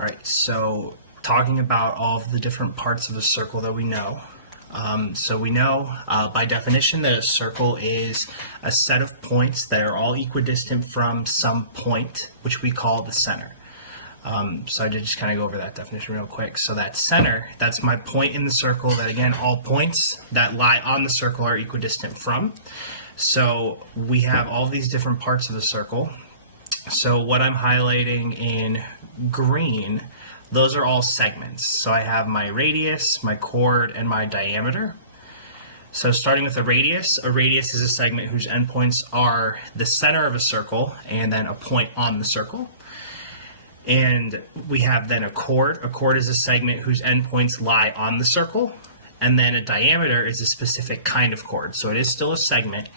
All right, so talking about all of the different parts of a circle that we know. So we know by definition that a circle is a set of points that are all equidistant from some point, which we call the center. So I did just kind of go over that definition real quick. So that center, that's my point in the circle that, again, all points that lie on the circle are equidistant from. So we have all these different parts of the circle. So what I'm highlighting in green, those are all segments. So I have my radius, my chord, and my diameter. So starting with a radius is a segment whose endpoints are the center of a circle and then a point on the circle. And we have then a chord. A chord is a segment whose endpoints lie on the circle. And then a diameter is a specific kind of chord. So it is still a segment,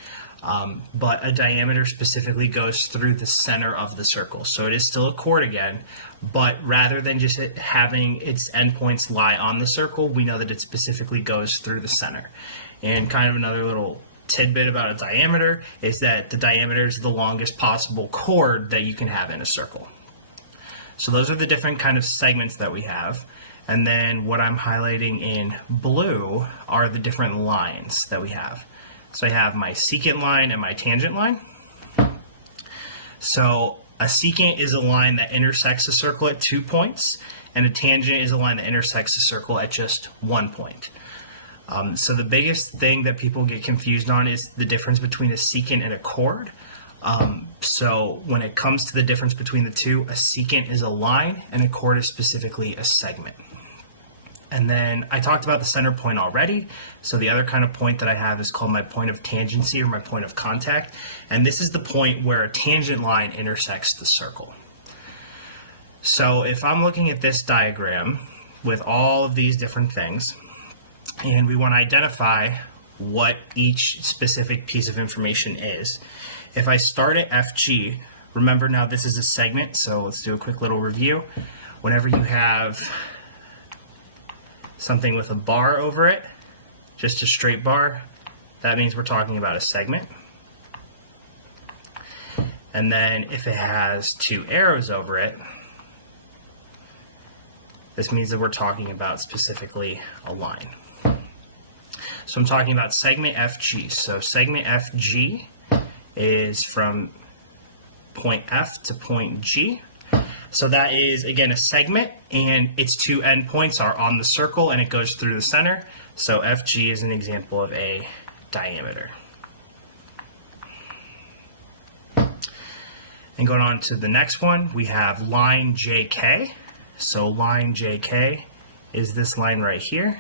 but a diameter specifically goes through the center of the circle. So it is still a chord again, but rather than just having its endpoints lie on the circle, we know that it specifically goes through the center. And kind of another little tidbit about a diameter is that the diameter is the longest possible chord that you can have in a circle. So those are the different kind of segments that we have. And then what I'm highlighting in blue are the different lines that we have. So I have my secant line and my tangent line. So a secant is a line that intersects a circle at 2 points, and a tangent is a line that intersects a circle at just 1 point. So the biggest thing that people get confused on is the difference between a secant and a chord. So when it comes to the difference between the two, a secant is a line and a chord is specifically a segment. And then I talked about the center point already. So the other kind of point that I have is called my point of tangency or my point of contact. And this is the point where a tangent line intersects the circle. So if I'm looking at this diagram with all of these different things, and we want to identify what each specific piece of information is, if I start at FG, remember now this is a segment, so let's do a quick little review. Whenever you have something with a bar over it, just a straight bar, that means we're talking about a segment. And then if it has 2 arrows over it, this means that we're talking about specifically a line. So I'm talking about segment FG. So segment FG is from point F to point G. So that is, again, a segment, and its 2 endpoints are on the circle, and it goes through the center. So FG is an example of a diameter. And going on to the next one, we have line JK. So line JK is this line right here.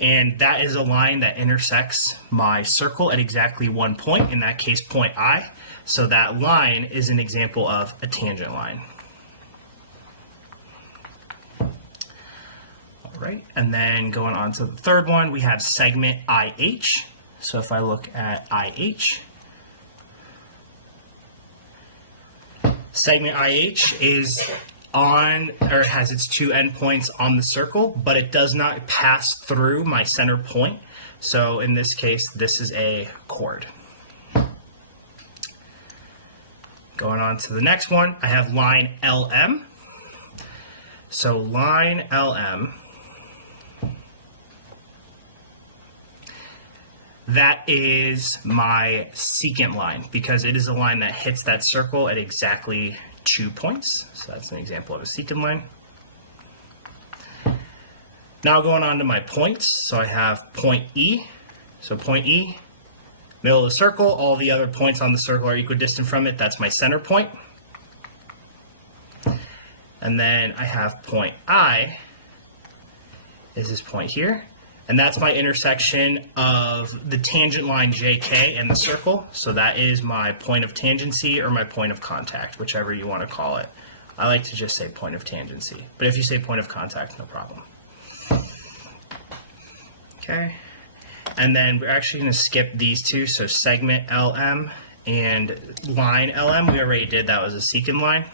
And that is a line that intersects my circle at exactly 1 point, in that case, point I. So that line is an example of a tangent line. All right, and then going on to the third one, we have segment IH. So if I look at IH, segment IH is on, or has its 2 endpoints on the circle, but it does not pass through my center point. So in this case, this is a chord. Going on to the next one, I have line LM. So line LM, that is my secant line because it is a line that hits that circle at exactly 2 points. So that's an example of a secant line. Now going on to my points. So I have point E. So point E, middle of the circle. All the other points on the circle are equidistant from it. That's my center point. And then I have point I, is this point here. And that's my intersection of the tangent line JK and the circle. So that is my point of tangency or my point of contact, whichever you want to call it. I like to just say point of tangency, but if you say point of contact, no problem. Okay. And then we're actually going to skip these two. So segment LM and line LM, we already did. That was a secant line.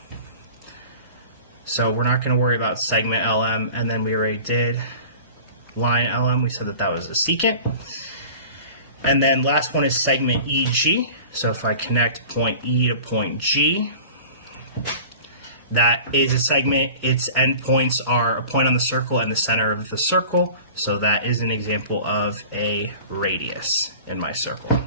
So we're not going to worry about segment LM, and then we already did line LM. We said that that was a secant. And then last one is segment EG. So if I connect point E to point G, That is a segment. Its endpoints are a point on the circle and the center of the circle. So that is an example of a radius in my circle.